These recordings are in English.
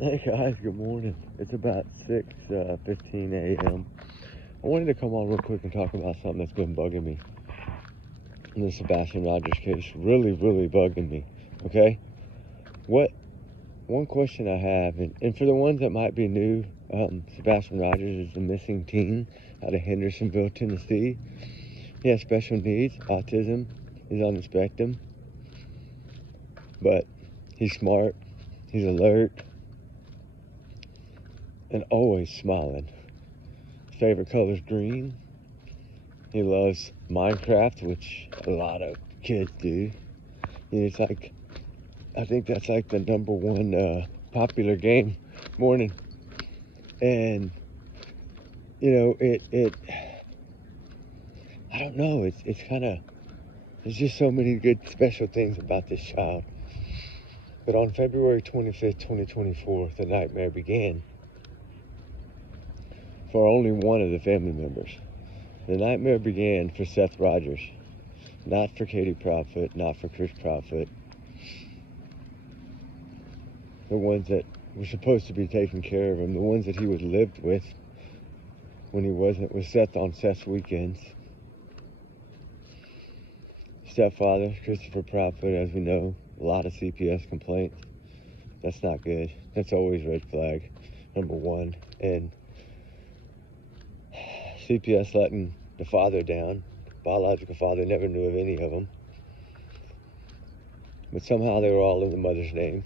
Hey guys, good morning. It's about 6:15 a.m. I wanted to come on real quick and talk about something that's been bugging me in the Sebastian Rogers case. Really bugging me. Okay? One question I have, and for the ones that might be new, Sebastian Rogers is a missing teen out of Hendersonville, Tennessee. He has special needs, autism, he's on the spectrum, but he's smart, he's alert, and always smiling. His favorite color is green. He loves Minecraft, which a lot of kids do. It's like, I think that's like the number one popular game morning. And, I don't know, it's kind of, there's just so many good special things about this child. But on February 25th, 2024, the nightmare began for only one of the family members. The nightmare began for Seth Rogers, not for Katie Proudfoot, not for Chris Proudfoot. The ones that were supposed to be taking care of him, the ones that he was lived with when he wasn't with Seth on Seth's weekends. Stepfather, Christopher Proudfoot, as we know, a lot of CPS complaints. That's not good. That's always red flag, number one. And CPS letting the father down. Biological father never knew of any of them. But somehow they were all in the mother's name,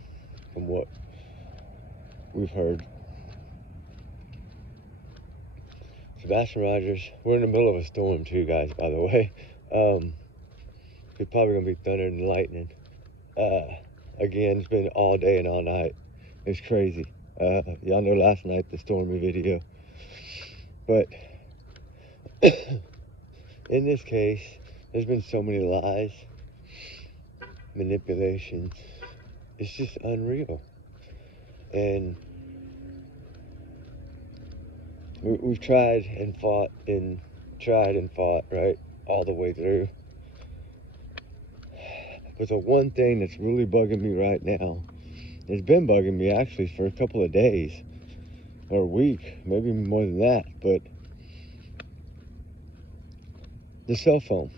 from what we've heard. Sebastian Rogers, we're in the middle of a storm too, guys, by the way. It's probably going to be thunder and lightning. Again, it's been all day and all night. It's crazy. Y'all know last night, the stormy video. But in this case, there's been so many lies, manipulations. It's just unreal. And we've tried and fought, right, all the way through. But the one thing that's really bugging me right now, it's been bugging me actually for a couple of days, or a week, maybe more than that, but the cell phone.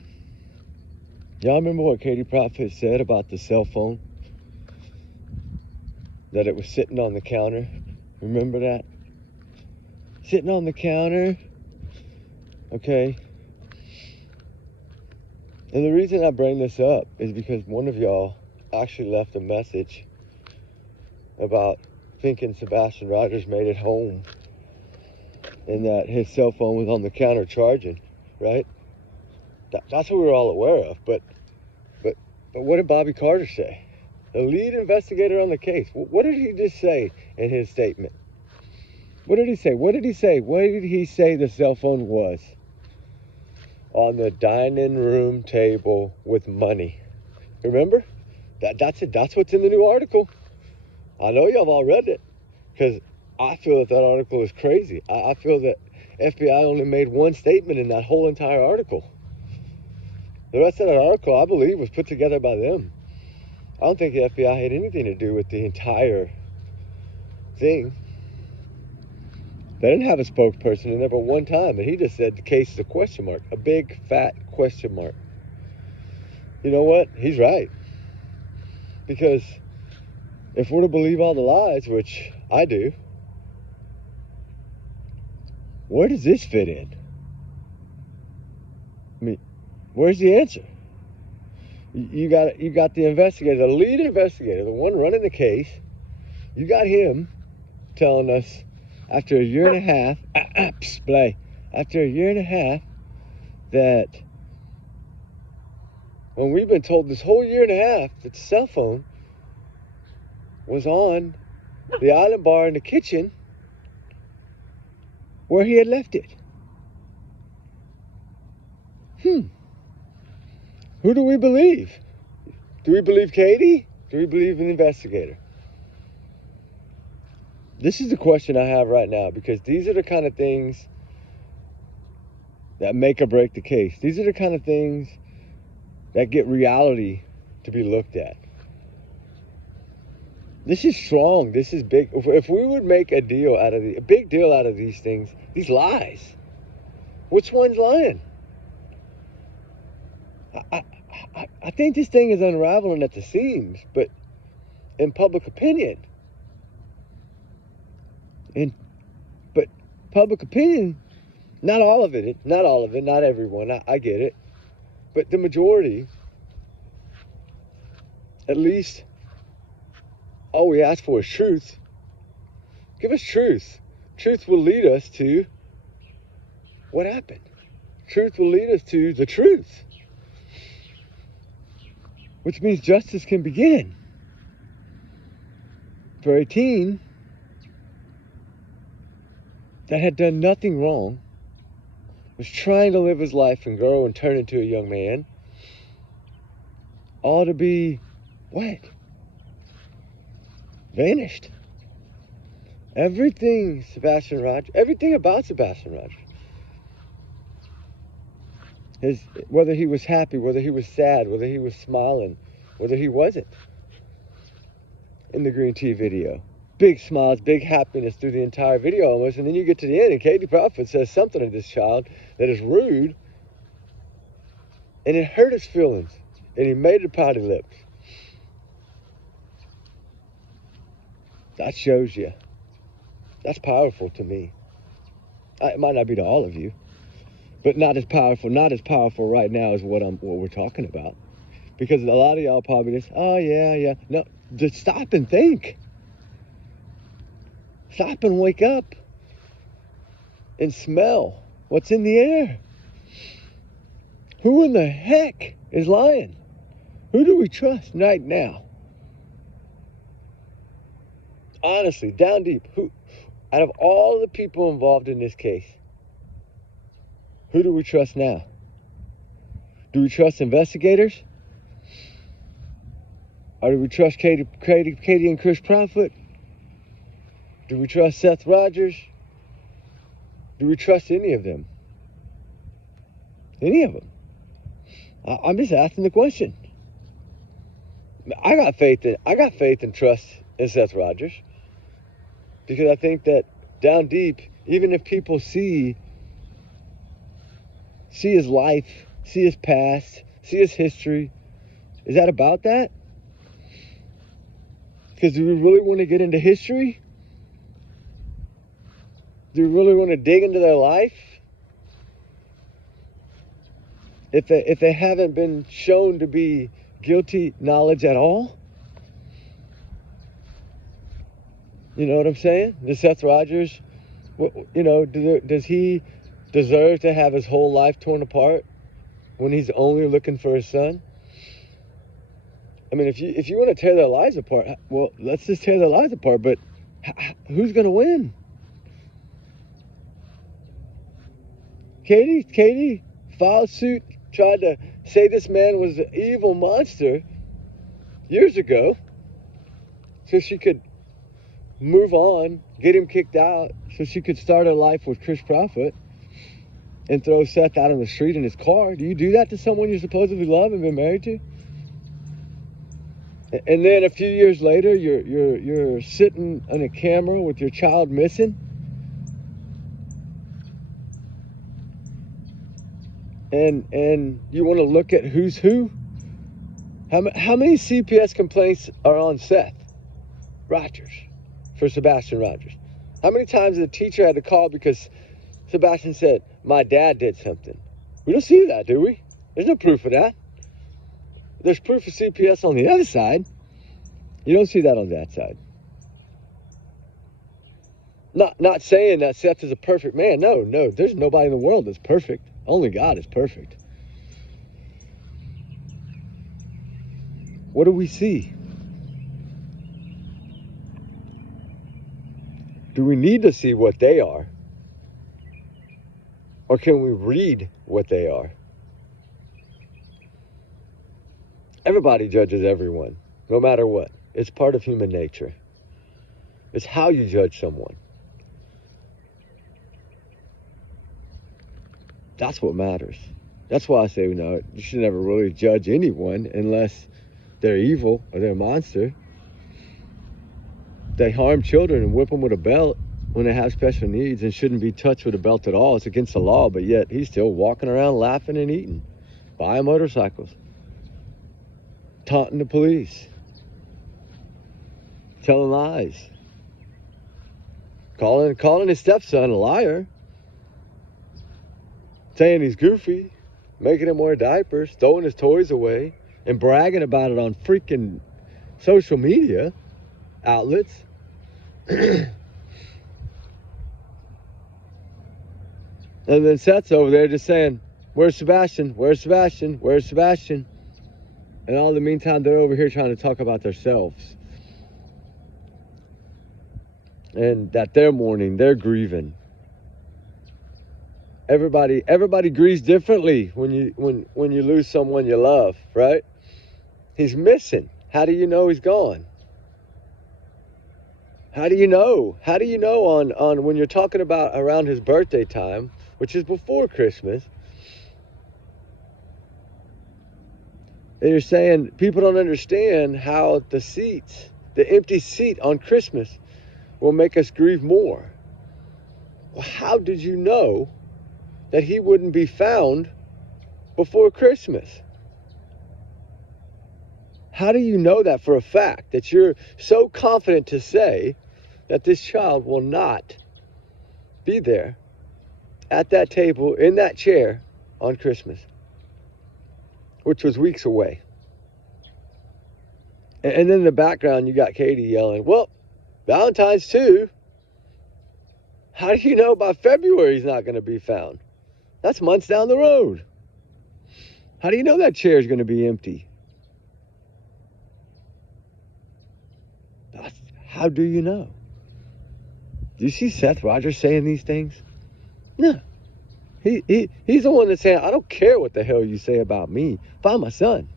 Y'all remember what Katie Proudfoot said about the cell phone? That it was sitting on the counter. Remember that? Sitting on the counter. Okay. And the reason I bring this up is because one of y'all actually left a message about thinking Sebastian Rogers made it home and that his cell phone was on the counter charging, right? That's what we were all aware of. But what did Bobby Carter say? The lead investigator on the case. What did he just say in his statement? What did he say? What did he say the cell phone was? On the dining room table with money. Remember? That's it. That's what's in the new article. I know y'all have all read it, because I feel that article is crazy. I feel that FBI only made one statement in that whole entire article. The rest of that article, I believe, was put together by them. I don't think the FBI had anything to do with the entire thing. They didn't have a spokesperson in there but one time, and he just said the case is a question mark, a big, fat question mark. You know what? He's right. Because if we're to believe all the lies, which I do, where does this fit in? I mean, where's the answer? You got the investigator, the lead investigator, the one running the case. You got him telling us after a year and a half, after a year and a half, that when we've been told this whole year and a half that the cell phone was on the island bar in the kitchen where he had left it. Who do we believe? Do we believe Katie? Do we believe an investigator? This is the question I have right now, because these are the kind of things that make or break the case. These are the kind of things that get reality to be looked at. This is strong. This is big. If we would make a big deal out of these things, these lies, which one's lying? I think this thing is unraveling at the seams, but in public opinion, but public opinion, not all of it, not everyone. I get it, but the majority, at least, all we ask for is truth. Give us truth. Truth will lead us to what happened. Truth will lead us to the truth, which means justice can begin. For a teen that had done nothing wrong, was trying to live his life and grow and turn into a young man, all to be what? Vanished. Everything about Sebastian Rogers, whether he was happy, whether he was sad, whether he was smiling, whether he wasn't, in the green tea video. Big smiles, big happiness through the entire video almost, and then you get to the end and Katie Proudfoot says something to this child that is rude, and it hurt his feelings, and he made it pouty lips. That shows you. That's powerful to me. It might not be to all of you, but not as powerful right now as what we're talking about. Because a lot of y'all probably just, oh yeah. No, just stop and think. Stop and wake up and smell what's in the air. Who in the heck is lying? Who do we trust right now? Honestly, down deep, who, out of all the people involved in this case, who do we trust now? Do we trust investigators? Or do we trust Katie and Chris Proudfoot? Do we trust Seth Rogers? Do we trust any of them? Any of them? I'm just asking the question. I got faith and trust in Seth Rogers, because I think that down deep, even if people see his life, see his past, see his history, is that about that? Because do we really want to get into history? Do we really want to dig into their life? If they haven't been shown to be guilty knowledge at all? You know what I'm saying? Does Seth Rogers, does he deserve to have his whole life torn apart when he's only looking for his son? I mean, if you want to tear their lives apart, well, let's just tear their lives apart, but who's going to win? Katie filed suit, tried to say this man was an evil monster years ago so she could move on, get him kicked out, so she could start her life with Chris Proudfoot and throw Seth out on the street in his car. Do you do that to someone you supposedly love and been married to? And then a few years later, you're sitting on a camera with your child missing, and you want to look at who's who? How many CPS complaints are on Seth Rogers for Sebastian Rogers? How many times the teacher had to call because Sebastian said, my dad did something? We don't see that, do we? There's no proof of that. There's proof of CPS on the other side. You don't see that on that side. Not saying that Seth is a perfect man. No, there's nobody in the world that's perfect. Only God is perfect. What do we see? Do we need to see what they are? Or can we read what they are? Everybody judges everyone, no matter what. It's part of human nature. It's how you judge someone. That's what matters. That's why I say, you should never really judge anyone unless they're evil or they're a monster. they harm children and whip them with a belt when they have special needs and shouldn't be touched with a belt at all. It's against the law, but yet he's still walking around laughing and eating, buying motorcycles, taunting the police, telling lies, calling his stepson a liar, saying he's goofy, making him wear diapers, throwing his toys away, and bragging about it on freaking social media outlets. And then Seth's over there just saying, where's Sebastian? Where's Sebastian? Where's Sebastian? And all the meantime, they're over here trying to talk about themselves. And that they're mourning, they're grieving. Everybody grieves differently when you lose someone you love, right? He's missing. How do you know he's gone? How do you know? How do you know on when you're talking about around his birthday time, which is before Christmas, and you're saying people don't understand how the empty seat on Christmas will make us grieve more. Well, how did you know that he wouldn't be found before Christmas? How do you know that for a fact, that you're so confident to say that this child will not be there at that table, in that chair on Christmas, which was weeks away? And then in the background, you got Katie yelling, well, Valentine's too. How do you know by February he's not going to be found? That's months down the road. How do you know that chair is going to be empty? How do you know? Do you see Seth Rogers saying these things? No. He's the one that's saying, I don't care what the hell you say about me. Find my son.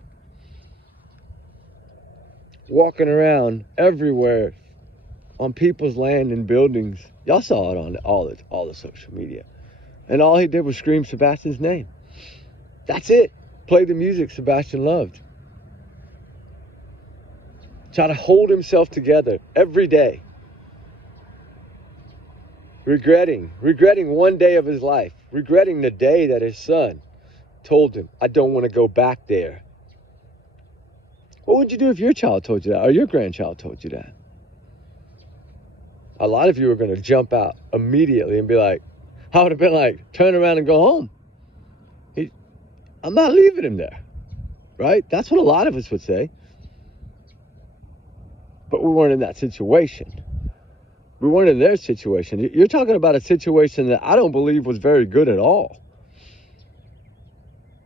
Walking around everywhere on people's land and buildings. Y'all saw it on all the social media. And all he did was scream Sebastian's name. That's it. Play the music Sebastian loved. Try to hold himself together every day. Regretting one day of his life. Regretting the day that his son told him, I don't want to go back there. What would you do if your child told you that, or your grandchild told you that? A lot of you are going to jump out immediately and be like, I would have been like, turn around and go home. I'm not leaving him there, right? That's what a lot of us would say. But we weren't in that situation. We weren't in their situation. You're talking about a situation that I don't believe was very good at all.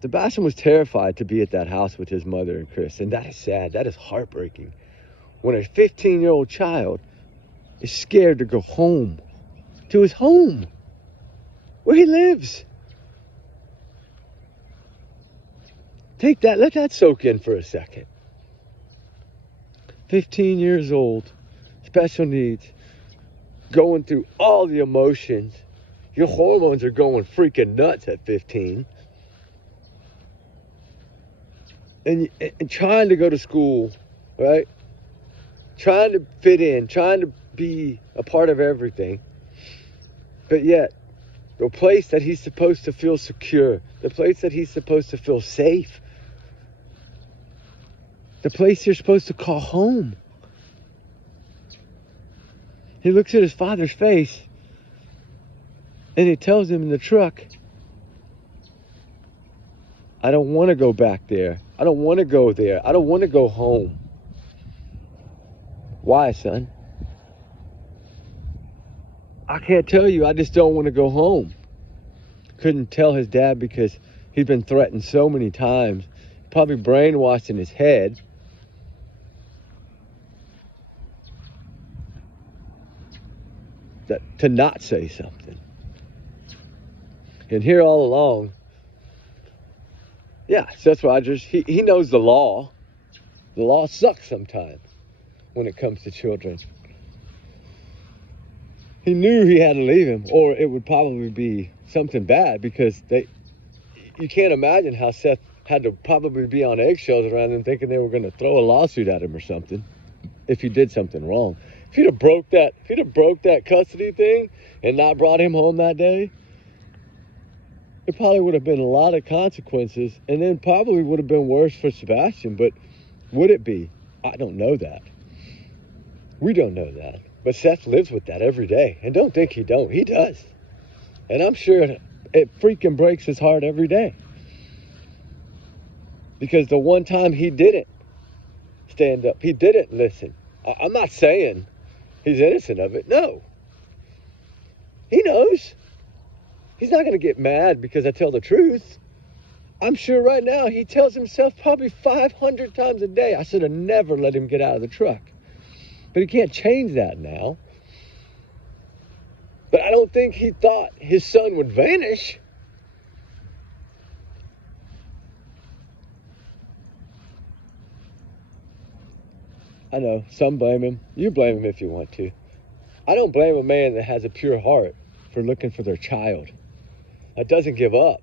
Sebastian was terrified to be at that house with his mother and Chris, and that is sad. That is heartbreaking. When a 15-year-old child is scared to go home, to his home, where he lives. Take that, let that soak in for a second. 15 years old, special needs, going through all the emotions. Your hormones are going freaking nuts at 15. And trying to go to school, right? Trying to fit in, trying to be a part of everything. But yet, the place that he's supposed to feel secure, the place that he's supposed to feel safe, the place you're supposed to call home. He looks at his father's face and he tells him in the truck, I don't want to go back there. I don't want to go there. I don't want to go home. Why, son? I can't tell you. I just don't want to go home. Couldn't tell his dad because he'd been threatened so many times. Probably brainwashed in his head. That to not say something. And here all along, yeah, Seth Rogers, he knows the law. The law sucks sometimes when it comes to children. He knew he had to leave him, or it would probably be something bad, because you can't imagine how Seth had to probably be on eggshells around them, thinking they were going to throw a lawsuit at him or something if he did something wrong. If he'd have broke that custody thing and not brought him home that day, there probably would have been a lot of consequences, and then probably would have been worse for Sebastian. But would it be? I don't know that. We don't know that. But Seth lives with that every day. And don't think he don't. He does. And I'm sure it freaking breaks his heart every day. Because the one time he didn't stand up, he didn't listen. I'm not saying he's innocent of it. No. He knows. He's not going to get mad because I tell the truth. I'm sure right now he tells himself probably 500 times a day, I should have never let him get out of the truck. But he can't change that now. But I don't think he thought his son would vanish. I know, some blame him. You blame him if you want to. I don't blame a man that has a pure heart for looking for their child. That doesn't give up.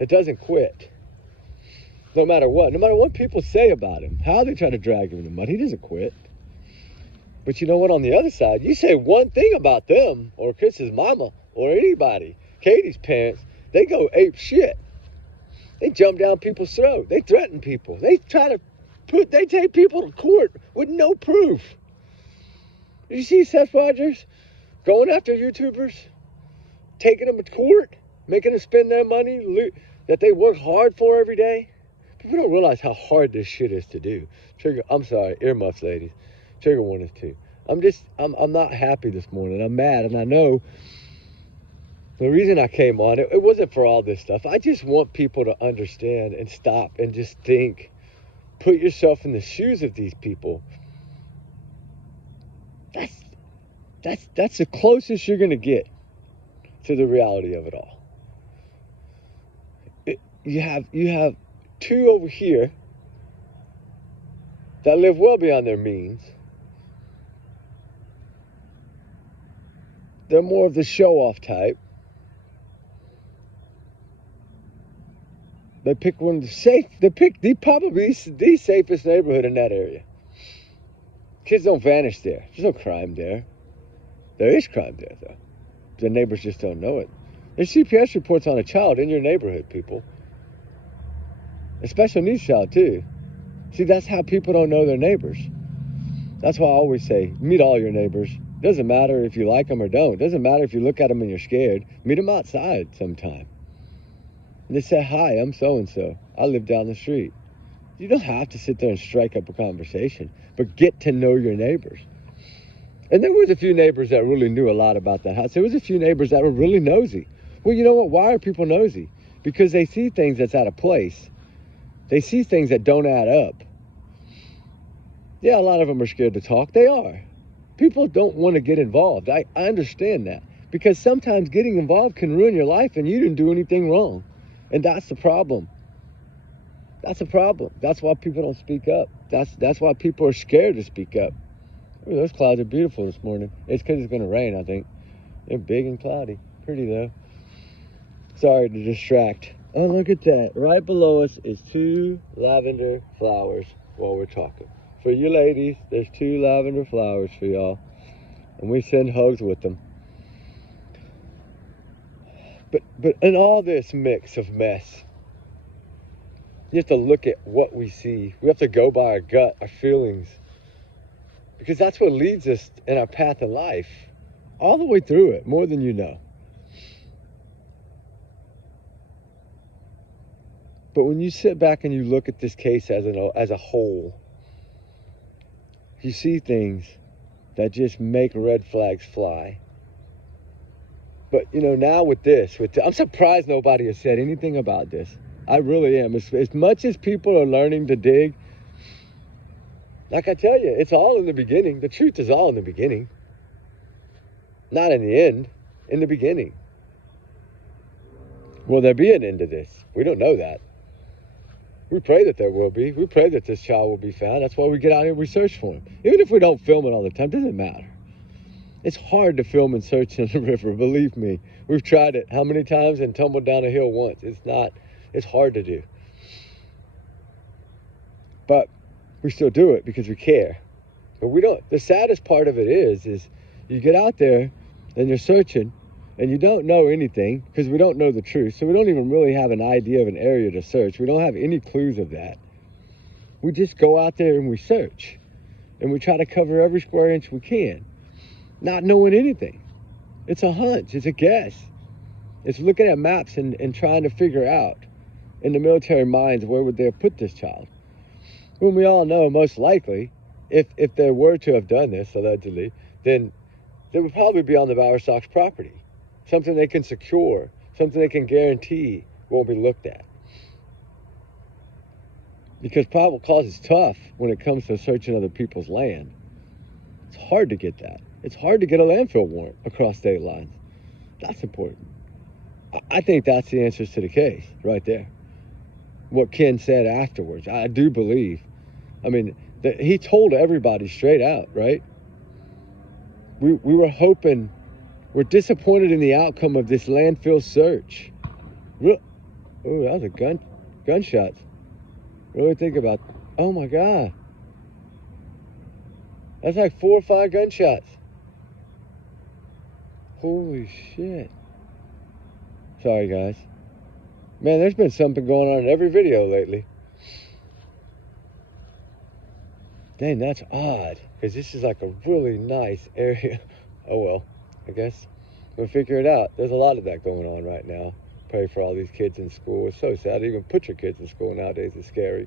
It doesn't quit. No matter what people say about him, how they try to drag him in the mud, he doesn't quit. But you know what, on the other side, you say one thing about them, or Chris's mama, or anybody, Katie's parents, they go ape shit. They jump down people's throat. They threaten people. They take people to court with no proof. Did you see Seth Rogers going after YouTubers? Taking them to court, making them spend their money that they work hard for every day. People don't realize how hard this shit is to do. I'm sorry, earmuffs, ladies. Trigger warning too. I'm not happy this morning. I'm mad, and I know the reason I came on, it wasn't for all this stuff. I just want people to understand and stop and just think. Put yourself in the shoes of these people. That's the closest you're gonna get to the reality of it all. You have two over here that live well beyond their means. They're more of the show-off type. They pick one of the safe. They pick probably the safest neighborhood in that area. Kids don't vanish there. There's no crime there. There is crime there, though. The neighbors just don't know it. There's CPS reports on a child in your neighborhood, people. A special needs child, too. See, that's how people don't know their neighbors. That's why I always say, meet all your neighbors. Doesn't matter if you like them or don't. Doesn't matter if you look at them and you're scared. Meet them outside sometime. And just say, hi, I'm so-and-so. I live down the street. You don't have to sit there and strike up a conversation, but get to know your neighbors. And there was a few neighbors that really knew a lot about that house. There was a few neighbors that were really nosy. Well, you know what? Why are people nosy? Because they see things that's out of place. They see things that don't add up. Yeah, a lot of them are scared to talk. They are. People don't want to get involved. I understand that. Because sometimes getting involved can ruin your life and you didn't do anything wrong. And that's the problem. That's a problem. That's why people don't speak up. That's why people are scared to speak up. Ooh, those clouds are beautiful this morning. It's because it's going to rain, I think. They're big and cloudy. Pretty, though. Sorry to distract. Oh, look at that. Right below us is 2 lavender flowers while we're talking. For you ladies, there's 2 lavender flowers for y'all. And we send hugs with them. But in all this mix of mess, you have to look at what we see. We have to go by our gut, our feelings. Because that's what leads us in our path in life. All the way through it, more than you know. But when you sit back and you look at this case as a whole, you see things that just make red flags fly. But, you know, now with this, I'm surprised nobody has said anything about this. I really am. As much as people are learning to dig, like I tell you, it's all in the beginning. The truth is all in the beginning. Not in the end, in the beginning. Will there be an end to this? We don't know that. We pray that there will be. We pray that this child will be found. That's why we get out here and we search for him. Even if we don't film it all the time, it doesn't matter. It's hard to film and search in the river, believe me. We've tried it how many times and tumbled down a hill once. It's hard to do. But we still do it because we care. But we don't, the saddest part of it is you get out there and you're searching and you don't know anything because we don't know the truth. So we don't even really have an idea of an area to search. We don't have any clues of that. We just go out there and we search and we try to cover every square inch we can, not knowing anything. It's a hunch, it's a guess. It's looking at maps and trying to figure out in the military minds, where would they have put this child? When we all know, most likely, if they were to have done this, allegedly, then they would probably be on the Bowersox property. Something they can secure, something they can guarantee won't be looked at. Because probable cause is tough when it comes to searching other people's land. It's hard to get that. It's hard to get a landfill warrant across state lines. That's important. I think that's the answers to the case right there. What Ken said afterwards, I do believe. I mean, he told everybody straight out, right? We were hoping, we're disappointed in the outcome of this landfill search. Oh, that was a gunshot. Really think about, oh my God. That's like 4 or 5 gunshots. Holy shit. Sorry, guys. Man, there's been something going on in every video lately. Dang, that's odd. Because this is like a really nice area. Oh well, I guess we'll figure it out. There's a lot of that going on right now. Pray for all these kids in school. It's so sad. Even put your kids in school nowadays is scary.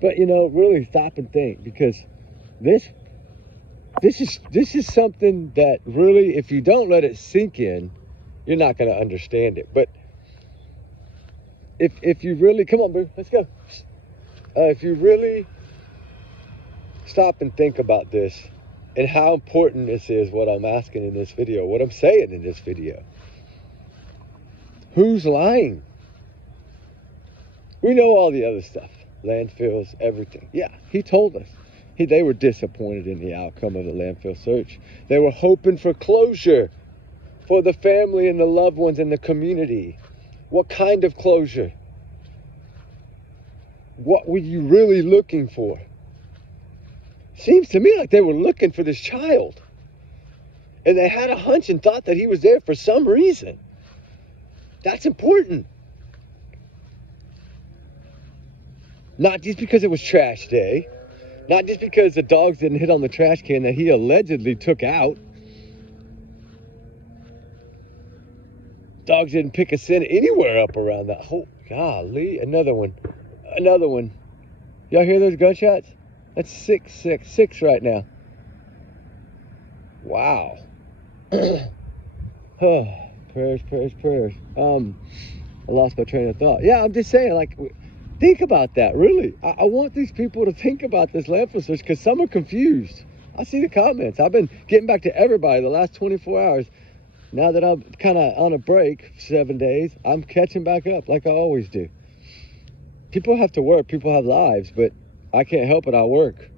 But you know, really stop and think, because this is something that really, if you don't let it sink in, you're not going to understand it. But if you really, come on, bro, let's go. If you really stop and think about this and how important this is, what I'm asking in this video, what I'm saying in this video, who's lying? We know all the other stuff, landfills, everything. Yeah, he told us. They were disappointed in the outcome of the landfill search. They were hoping for closure for the family and the loved ones in the community. What kind of closure? What were you really looking for? Seems to me like they were looking for this child. And they had a hunch and thought that he was there for some reason. That's important. Not just because it was trash day. Not just because the dogs didn't hit on the trash can that he allegedly took out. Dogs didn't pick a scent anywhere up around that. Oh, golly. Another one. Y'all hear those gunshots? That's 6 right now. Wow. Prayers. I lost my train of thought. Yeah, I'm just saying, like, think about that, really. I want these people to think about this landfill search, because some are confused. I see the comments. I've been getting back to everybody the last 24 hours. Now that I'm kind of on a break, 7 days, I'm catching back up like I always do. People have to work. People have lives, but I can't help it. I work.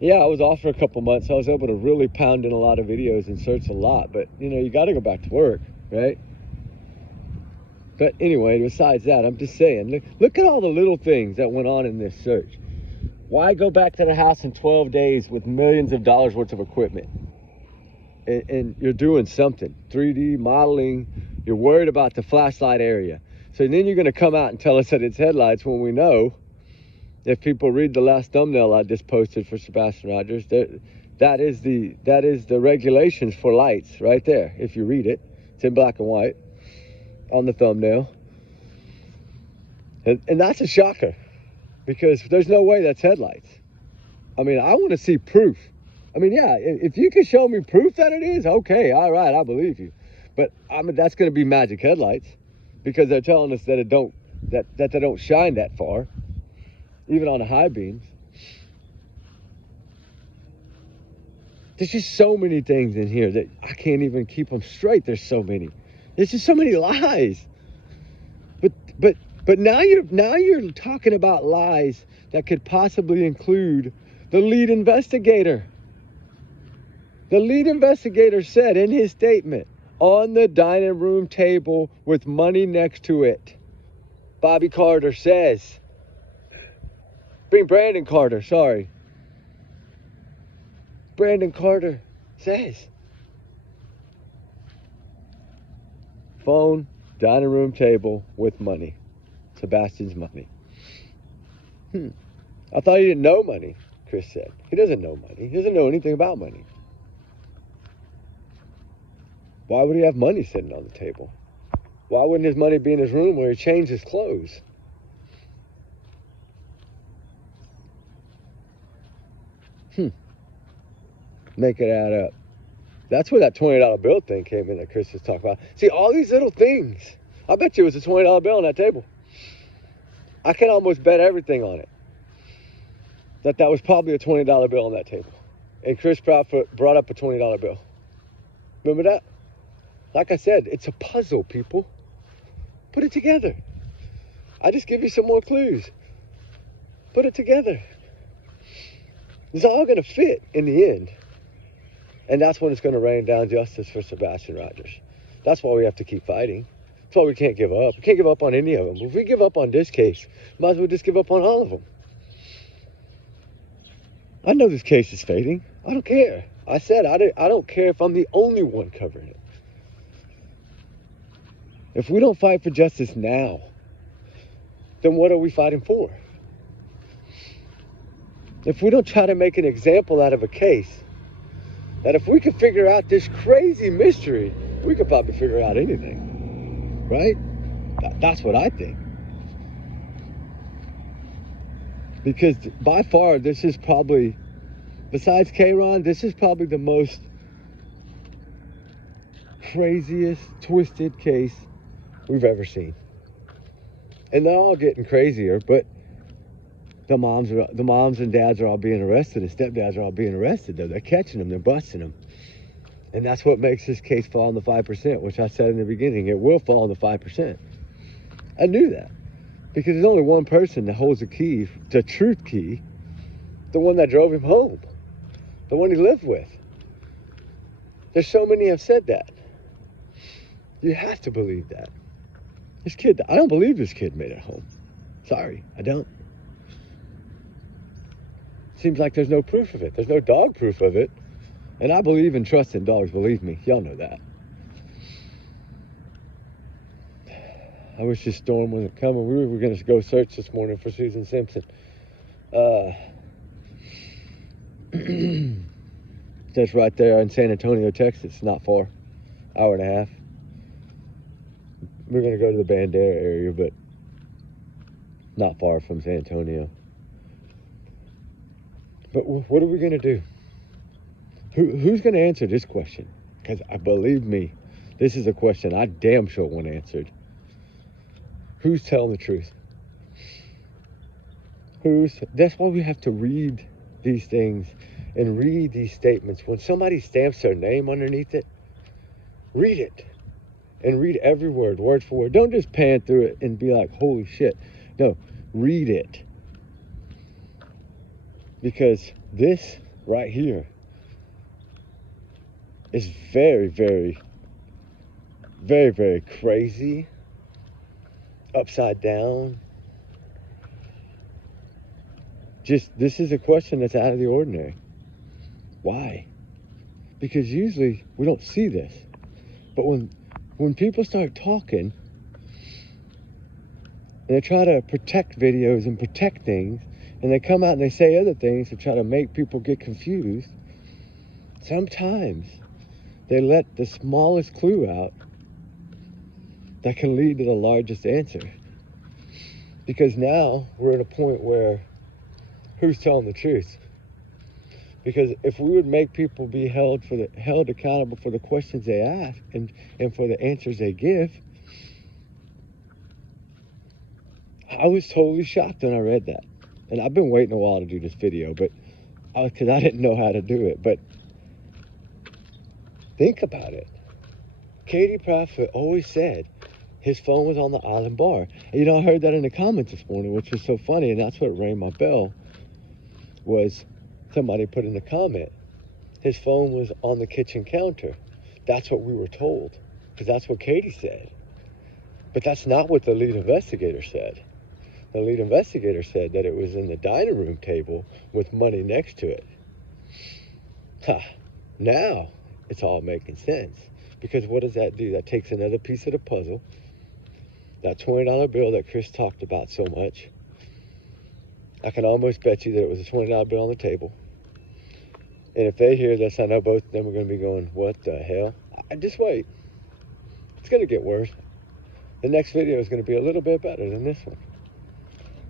Yeah, I was off for a couple months, so I was able to really pound in a lot of videos and search a lot. But, you know, you got to go back to work, right? But anyway, besides that, I'm just saying, look at all the little things that went on in this search. Why go back to the house in 12 days with millions of dollars worth of equipment? And you're doing something, 3D modeling, you're worried about the flashlight area. So then you're going to come out and tell us that it's headlights, when we know, if people read the last thumbnail I just posted for Sebastian Rogers, that is the regulations for lights right there. If you read it, it's in black and white on the thumbnail. And that's a shocker, because there's no way that's headlights. I mean, I want to see proof. I mean, yeah, if you can show me proof that it is, okay, all right, I believe you. But I mean, that's going to be magic headlights, because they're telling us that that they don't shine that far, even on the high beams. There's just so many things in here that I can't even keep them straight. There's so many. There's just so many lies. But now you're talking about lies that could possibly include the lead investigator. The lead investigator said in his statement, on the dining room table with money next to it, Bobby Carter says, Brandon Carter, sorry. Brandon Carter says, phone, dining room table with money. Sebastian's money. I thought he didn't know money, Chris said. He doesn't know money. He doesn't know anything about money. Why would he have money sitting on the table? Why wouldn't his money be in his room where he changed his clothes? Make it add up. That's where that $20 bill thing came in that Chris was talking about. See, all these little things. I bet you it was a $20 bill on that table. I can almost bet everything on it. That was probably a $20 bill on that table. And Chris Proudfoot brought up a $20 bill. Remember that? Like I said, it's a puzzle, people. Put it together. I just give you some more clues. Put it together. It's all going to fit in the end. And that's when it's going to rain down justice for Sebastian Rogers. That's why we have to keep fighting. That's why we can't give up. We can't give up on any of them. If we give up on this case, might as well just give up on all of them. I know this case is fading. I don't care. I said I don't care if I'm the only one covering it. If we don't fight for justice now, then what are we fighting for? If we don't try to make an example out of a case, that if we could figure out this crazy mystery, we could probably figure out anything, right? That's what I think. Because by far, this is probably, besides K-Ron, this is probably the most craziest, twisted case we've ever seen. And they're all getting crazier, but the moms and dads are all being arrested, and stepdads are all being arrested, though. They're catching them, they're busting them. And that's what makes this case fall in the 5%, which I said in the beginning, it will fall in the 5%. I knew that. Because there's only one person that holds the key, the truth key, the one that drove him home, the one he lived with. There's so many have said that. You have to believe that. This kid, I don't believe this kid made it home. Sorry, I don't. Seems like there's no proof of it. There's no dog proof of it. And I believe and trust in dogs, believe me. Y'all know that. I wish this storm wasn't coming. We were going to go search this morning for Susan Simpson. Just right there in San Antonio, Texas. Not far. Hour and a half. We're going to go to the Bandera area, but not far from San Antonio. But what are we going to do? Who's going to answer this question? Because believe me, this is a question I damn sure want answered. Who's telling the truth? That's why we have to read these things and read these statements. When somebody stamps their name underneath it, read it. And read every word for word. Don't just pan through it and be like, holy shit. No, read it. Because this right here is very, very, very, very crazy, upside down. This is a question that's out of the ordinary. Why? Because usually we don't see this. But when people start talking and they try to protect videos and protect things, and they come out and they say other things to try to make people get confused, sometimes they let the smallest clue out that can lead to the largest answer. Because now we're at a point where who's telling the truth? Because if we would make people be held accountable for the questions they ask and for the answers they give, I was totally shocked when I read that. And I've been waiting a while to do this video, but because I didn't know how to do it. But think about it. Katie Proudfoot always said his phone was on the island bar. And I heard that in the comments this morning, which was so funny, and that's what rang my bell, was somebody put in the comment, his phone was on the kitchen counter. That's what we were told, because that's what Katie said. But that's not what the lead investigator said. the lead investigator said that it was in the dining room table with money next to it. Now it's all making sense. Because what does that do? That takes another piece of the puzzle. That $20 bill that Chris talked about so much. I can almost bet you that it was a $20 bill on the table. And if they hear this, I know both of them are going to be going, what the hell? Just wait. It's going to get worse. The next video is going to be a little bit better than this one.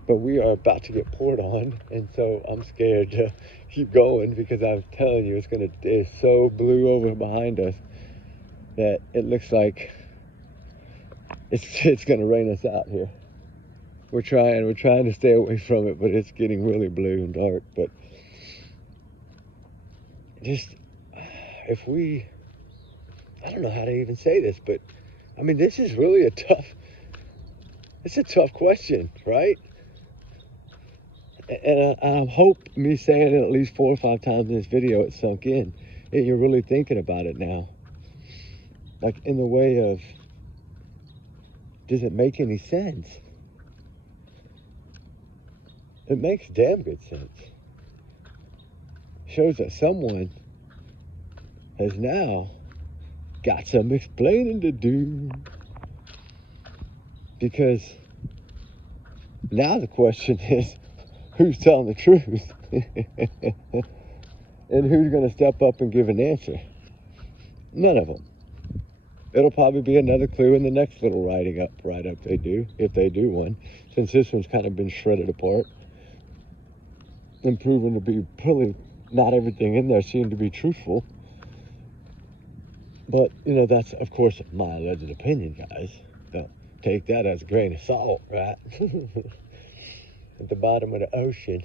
But we are about to get poured on, and so I'm scared to keep going because I'm telling you, it's so blue over behind us that it looks like it's going to rain us out here. We're trying to stay away from it, but it's getting really blue and dark. But just, I don't know how to even say this, but I mean, this is really it's a tough question, right? And I hope me saying it at least 4 or 5 times in this video, it sunk in. And you're really thinking about it now. Like in the way of, does it make any sense? It makes damn good sense. Shows that someone has now got some explaining to do. Because now the question is, who's telling the truth? And who's going to step up and give an answer? None of them. It'll probably be another clue in the next little write-up they do, if they do one, since this one's kind of been shredded apart and proven to be really not everything in there seemed to be truthful. But, you know, that's, of course, my alleged opinion, guys. Don't take that as a grain of salt, right? At the bottom of the ocean.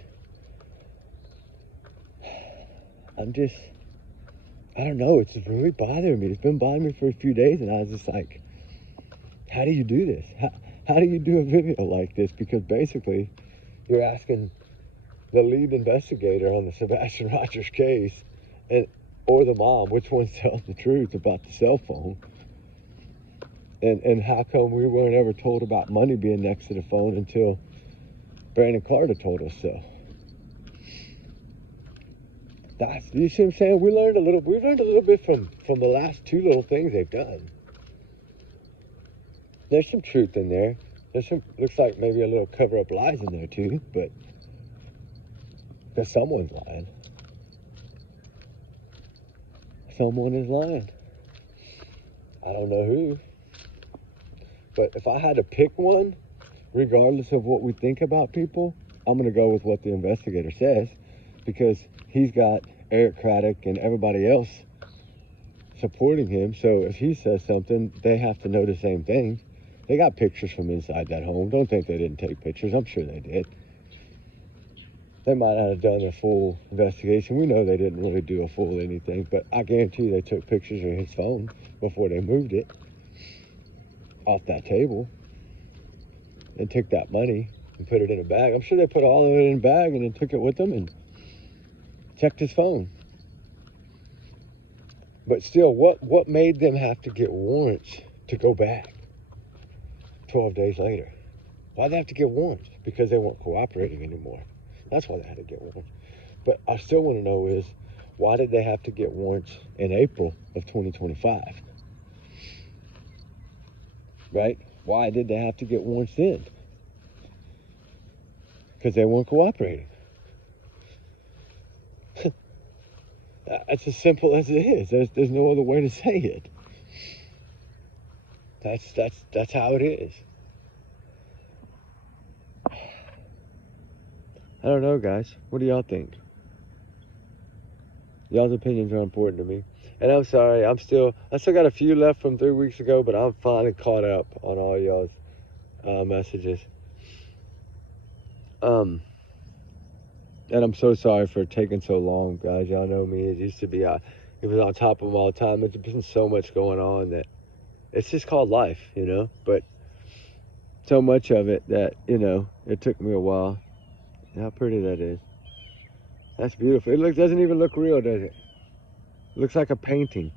I don't know, it's really bothering me. It's been bothering me for a few days, and I was just like, how do you do this? How do you do a video like this? Because basically, you're asking the lead investigator on the Sebastian Rogers case, or the mom, which one's telling the truth about the cell phone. And how come we weren't ever told about money being next to the phone until Brandon Carter told us so? You see what I'm saying? We learned a little bit from the last 2 little things they've done. There's some truth in there. Looks like maybe a little cover-up lies in there too, but because someone's lying. Someone is lying. I don't know who. But if I had to pick one, regardless of what we think about people, I'm going to go with what the investigator says, because he's got Eric Craddock and everybody else supporting him. So if he says something, they have to know the same thing. They got pictures from inside that home. Don't think they didn't take pictures. I'm sure they did. They might not have done a full investigation. We know they didn't really do a full anything, but I guarantee you they took pictures of his phone before they moved it off that table and took that money and put it in a bag. I'm sure they put all of it in a bag and then took it with them and checked his phone. But still, what made them have to get warrants to go back 12 days later? Why'd they have to get warrants? Because they weren't cooperating anymore. That's why they had to get warrants. But I still want to know is, why did they have to get warrants in April of 2025? Right? Why did they have to get warrants then? Because they weren't cooperating. It's as simple as it is. There's no other way to say it. That's how it is. I don't know, guys. What do y'all think? Y'all's opinions are important to me. And I'm sorry, I still got a few left from 3 weeks ago, but I'm finally caught up on all y'all's messages. And I'm so sorry for taking so long, guys. Y'all know me. It used to be, it was on top of them all the time. There's been so much going on that it's just called life, you know? But so much of it that, you know, it took me a while. How pretty that is. That's beautiful. It doesn't even look real, does it? It looks like a painting.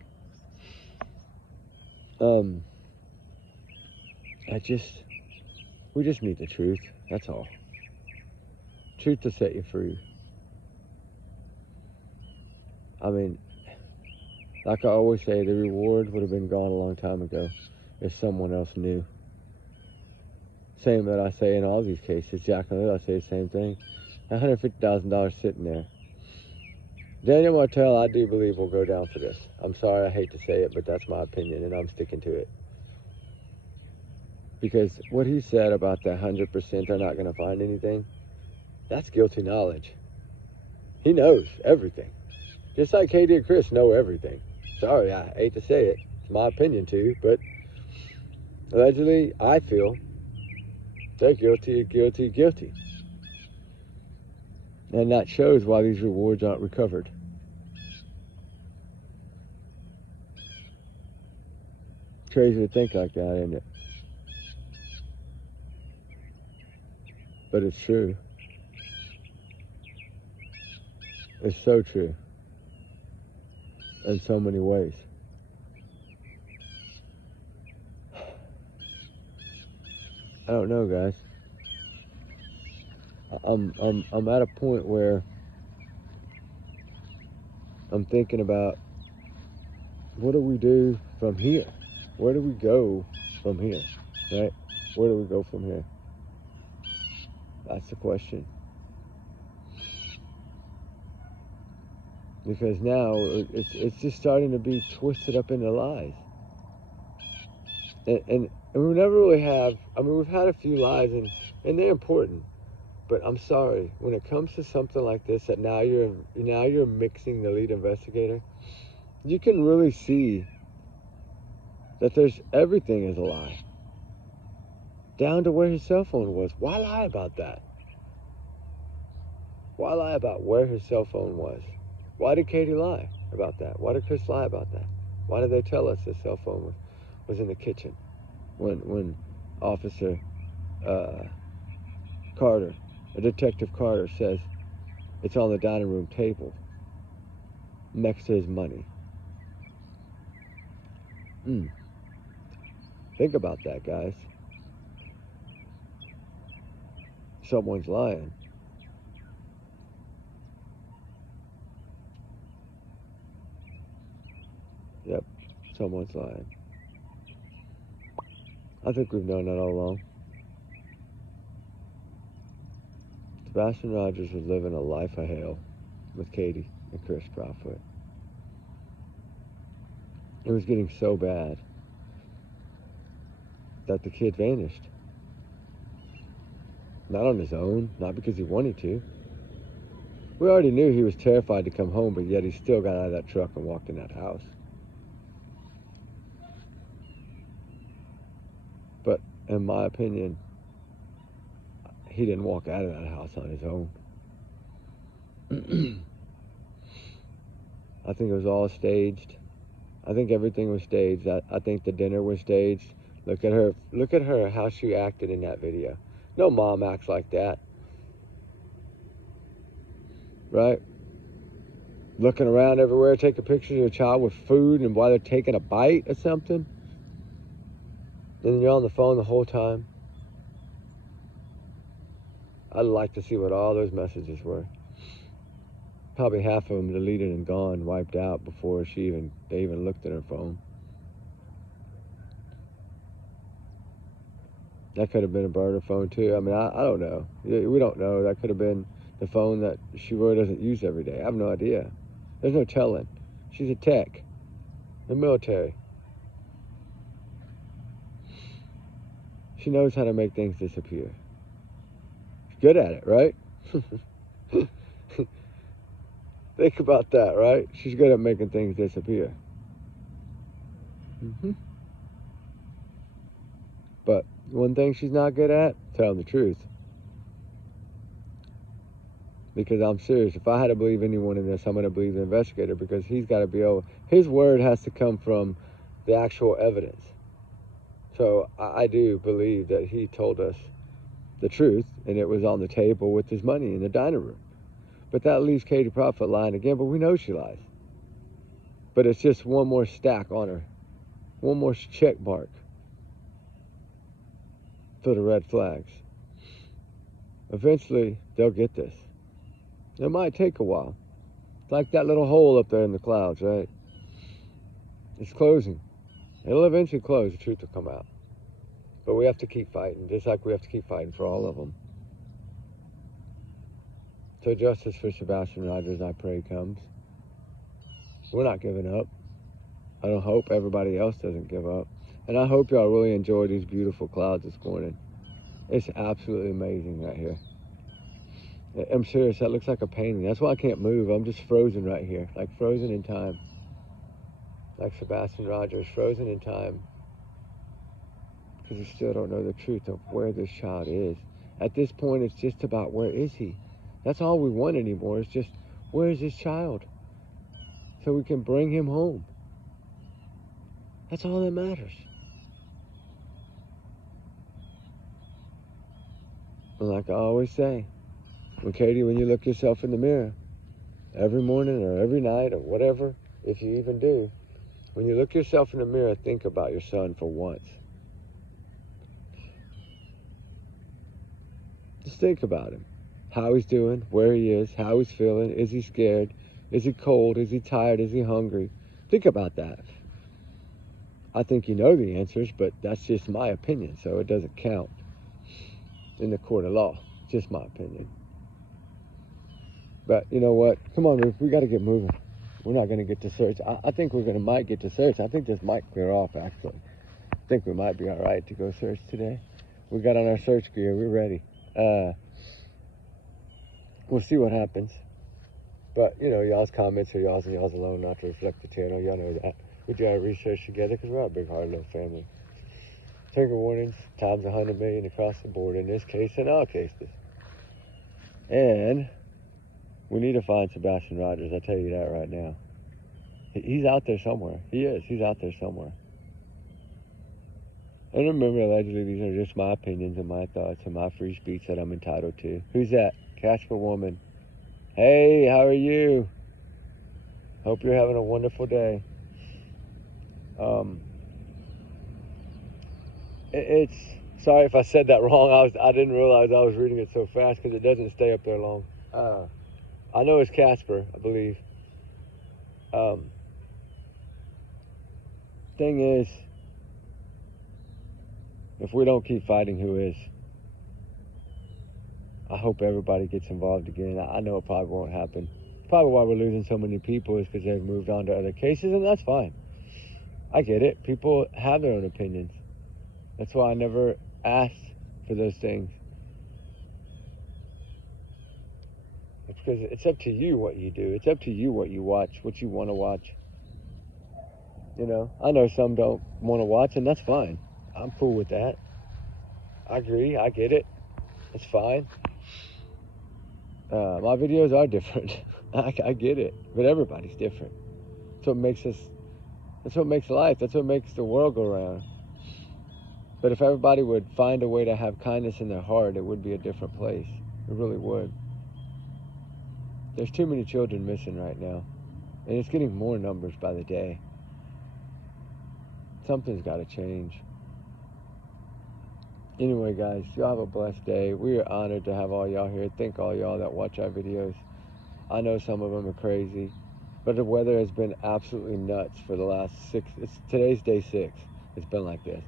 We just need the truth. That's all. Truth will set you free. I mean, like I always say, the reward would have been gone a long time ago if someone else knew. Same that I say in all these cases. Jack and Lil, I say the same thing. $150,000 sitting there. Daniel Martell, I do believe, will go down for this. I'm sorry, I hate to say it, but that's my opinion, and I'm sticking to it. Because what he said about the 100% they're not going to find anything, that's guilty knowledge. He knows everything. Just like Katie and Chris know everything. Sorry, I hate to say it. It's my opinion too, but allegedly, I feel they're guilty. And that shows why these rewards aren't recovered. Crazy to think like that, isn't it? But it's true. It's so true. In so many ways. I don't know, guys. I'm at a point where I'm thinking about, what do we do from here? Where do we go from here? Right? Where do we go from here? That's the question. Because now it's just starting to be twisted up into lies. And we never really have. I mean, we've had a few lies, and they're important. But I'm sorry, when it comes to something like this, that now you're mixing the lead investigator, you can really see that there's everything is a lie, down to where his cell phone was. Why lie about that? Why lie about where his cell phone was? Why did Katie lie about that? Why did Chris lie about that? Why did they tell us his cell phone was in the kitchen when Officer Carter, Detective Carter, says it's on the dining room table next to his money? Think about that, guys. Someone's lying. Yep, someone's lying. I think we've known that all along. Sebastian Rogers was living a life of hell with Katie and Chris Proudfoot. It was getting so bad that the kid vanished. Not on his own, not because he wanted to. We already knew he was terrified to come home, but yet he still got out of that truck and walked in that house. But in my opinion, he didn't walk out of that house on his own. I think it was all staged. I think everything was staged. I think the dinner was staged. Look at her, how she acted in that video. No mom acts like that. Right? Looking around everywhere, taking pictures of your child with food, and while they're taking a bite or something. Then you're on the phone the whole time. I'd like to see what all those messages were. Probably half of them deleted and gone, wiped out before they even looked at her phone. That could have been a burner phone too. I mean, I don't know. We don't know. That could have been the phone that she really doesn't use every day. I have no idea. There's no telling. She's a tech, the military. She knows how to make things disappear. She's good at it, right? Think about that, right? She's good at making things disappear. But one thing she's not good at, telling the truth. Because I'm serious, if I had to believe anyone in this, I'm going to believe the investigator, because he's got to be able, his word has to come from the actual evidence. So I do believe that he told us the truth, and it was on the table with his money in the dining room. But that leaves Katie Proudfoot lying again, but we know she lies. But it's just one more stack on her. One more check mark for the red flags. Eventually, they'll get this. It might take a while. It's like that little hole up there in the clouds, right? It's closing. It'll eventually close. The truth will come out. But we have to keep fighting, just like we have to keep fighting for all of them. So justice for Sebastian Rogers, I pray, comes. We're not giving up. I don't hope everybody else doesn't give up. And I hope y'all really enjoy these beautiful clouds this morning. It's absolutely amazing right here. I'm serious, that looks like a painting. That's why I can't move. I'm just frozen right here, like frozen in time. Like Sebastian Rogers, frozen in time. Because we still don't know the truth of where this child is. At this point, it's just about where is he? That's all we want anymore. It's just, where is this child? So we can bring him home. That's all that matters. And like I always say, Katie, when you look yourself in the mirror, every morning or every night or whatever, if you even do, when you look yourself in the mirror, think about your son for once. Just think about him. How he's doing, where he is, how he's feeling. Is he scared? Is he cold? Is he tired? Is he hungry? Think about that. I think you know the answers, but that's just my opinion, so it doesn't count in the court of law. Just my opinion. But you know what? Come on, Ruth, we got to get moving. We're not going to get to search. I think we're might get to search. I think this might clear off, actually. I think we might be all right to go search today. We got on our search gear. We're ready. We'll see what happens. But, you know, y'all's comments are y'all's and y'all's alone, not to reflect the channel. Y'all know that. We do our research together because we're a big-hearted little family. Trigger warnings, times 100 million across the board in this case and all cases. And we need to find Sebastian Rogers. I'll tell you that right now. He's out there somewhere. He is. He's out there somewhere. And remember, allegedly, these are just my opinions and my thoughts and my free speech that I'm entitled to. Who's that? Casper Woman. Hey, how are you? Hope you're having a wonderful day. It's sorry if I said that wrong. I didn't realize I was reading it so fast because it doesn't stay up there long. I know it's Casper, I believe. Thing is, if we don't keep fighting, who is? I hope everybody gets involved again. I know it probably won't happen. Probably why we're losing so many people is because they've moved on to other cases, and that's fine. I get it. People have their own opinions. That's why I never asked for those things. It's because it's up to you what you do. It's up to you what you watch, what you want to watch. You know, I know some don't want to watch, and that's fine. I'm cool with that. I agree. I get it. It's fine. My videos are different. I get it. But everybody's different. That's what makes us, that's what makes life. That's what makes the world go round. But if everybody would find a way to have kindness in their heart, it would be a different place. It really would. There's too many children missing right now. And it's getting more numbers by the day. Something's got to change. Anyway, guys, y'all have a blessed day. We are honored to have all y'all here. Thank all y'all that watch our videos. I know some of them are crazy, but the weather has been absolutely nuts for the last today's day 6. It's been like this.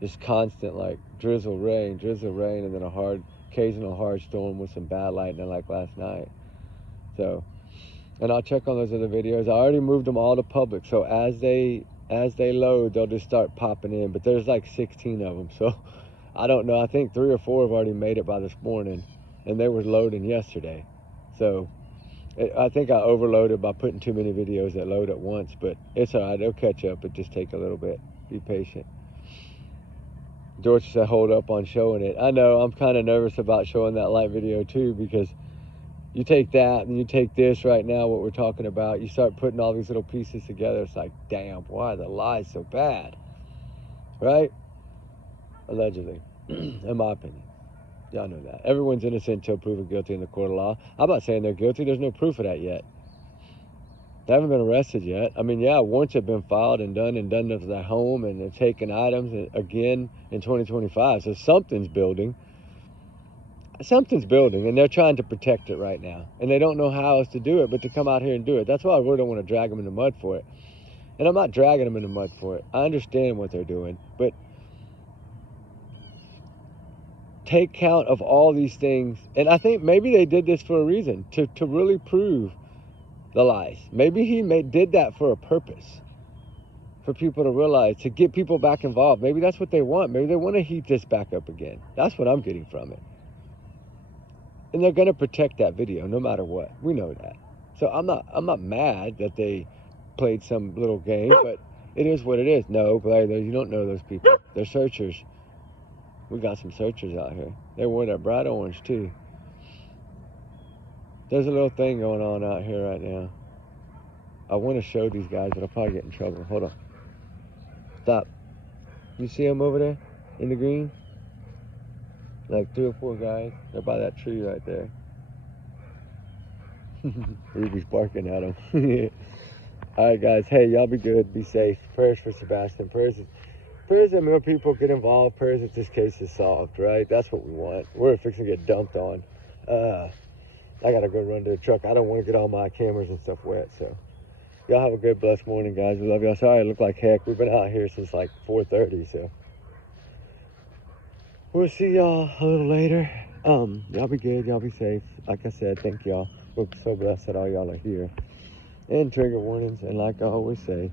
Just constant, like, drizzle, rain, and then occasional hard storm with some bad lightning like last night. So, and I'll check on those other videos. I already moved them all to public, so as they load, they'll just start popping in, but there's like 16 of them, so I don't know. I think 3 or 4 have already made it by this morning, and they were loading yesterday. So I think I overloaded by putting too many videos that load at once, but it's all right. They'll catch up. It just take a little bit. Be patient. George said hold up on showing it. I know. I'm kind of nervous about showing that light video too, because you take that and you take this right now, what we're talking about, you start putting all these little pieces together. It's like, damn, why are the lies so bad? Right? Allegedly, in my opinion. Y'all know that. Everyone's innocent until proven guilty in the court of law. I'm not saying they're guilty. There's no proof of that yet. They haven't been arrested yet. I mean, yeah, warrants have been filed and done to their home, and they've taken items again in 2025. So something's building. something's building, and they're trying to protect it right now, and they don't know how else to do it but to come out here and do it. That's why I really don't want to drag them in the mud for it. And I'm not dragging them in the mud for it. I understand what they're doing, but take count of all these things. And I think maybe they did this for a reason, to really prove the lies. Maybe he did that for a purpose, for people to realize, to get people back involved. Maybe that's what they want. Maybe they want to heat this back up again. That's what I'm getting from it. And they're going to protect that video no matter what. We know that. So I'm not mad that they played some little game, but it is what it is. No, but you don't know those people. They're searchers. We got some searchers out here. They're wearing that bright orange too. There's a little thing going on out here right now. I want to show these guys, but I'll probably get in trouble. Hold on. Stop. You see them over there in the green? Like 3 or 4 guys. They're by that tree right there. Ruby's barking at them. All right, guys. Hey, y'all be good. Be safe. Prayers for Sebastian. Prayers that more people get involved. Prayers that this case is solved, right? That's what we want. We're fixing to get dumped on. I got to go run to the truck. I don't want to get all my cameras and stuff wet, so. Y'all have a good, blessed morning, guys. We love y'all. Sorry I look like heck. We've been out here since like 4:30, so. We'll see y'all a little later. Y'all be good. Y'all be safe. Like I said, thank y'all. We're so blessed that all y'all are here. And trigger warnings. And like I always say,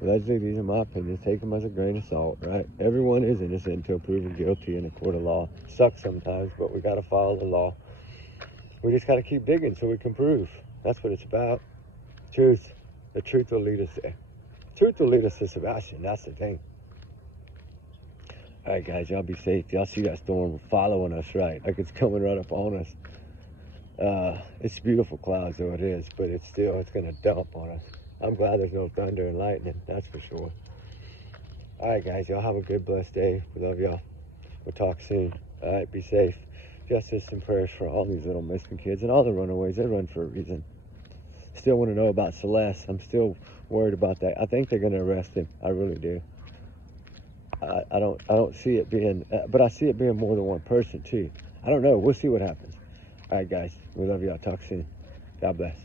allegedly, these are my opinions. Take them as a grain of salt, right? Everyone is innocent until proven guilty in a court of law. Sucks sometimes, but we got to follow the law. We just got to keep digging so we can prove. That's what it's about. Truth. The truth will lead us there. Truth will lead us to Sebastian. That's the thing. All right, guys, y'all be safe. Y'all see that storm following us, right? Like it's coming right up on us. It's beautiful clouds, though it is, but it's going to dump on us. I'm glad there's no thunder and lightning, that's for sure. All right, guys, y'all have a good, blessed day. We love y'all. We'll talk soon. All right, be safe. Justice and prayers for all these little missing kids and all the runaways. They run for a reason. Still want to know about Celeste. I'm still worried about that. I think they're going to arrest him. I really do. I don't see it being, but I see it being more than one person too. I don't know. We'll see what happens. All right, guys. We love y'all. Talk soon. God bless.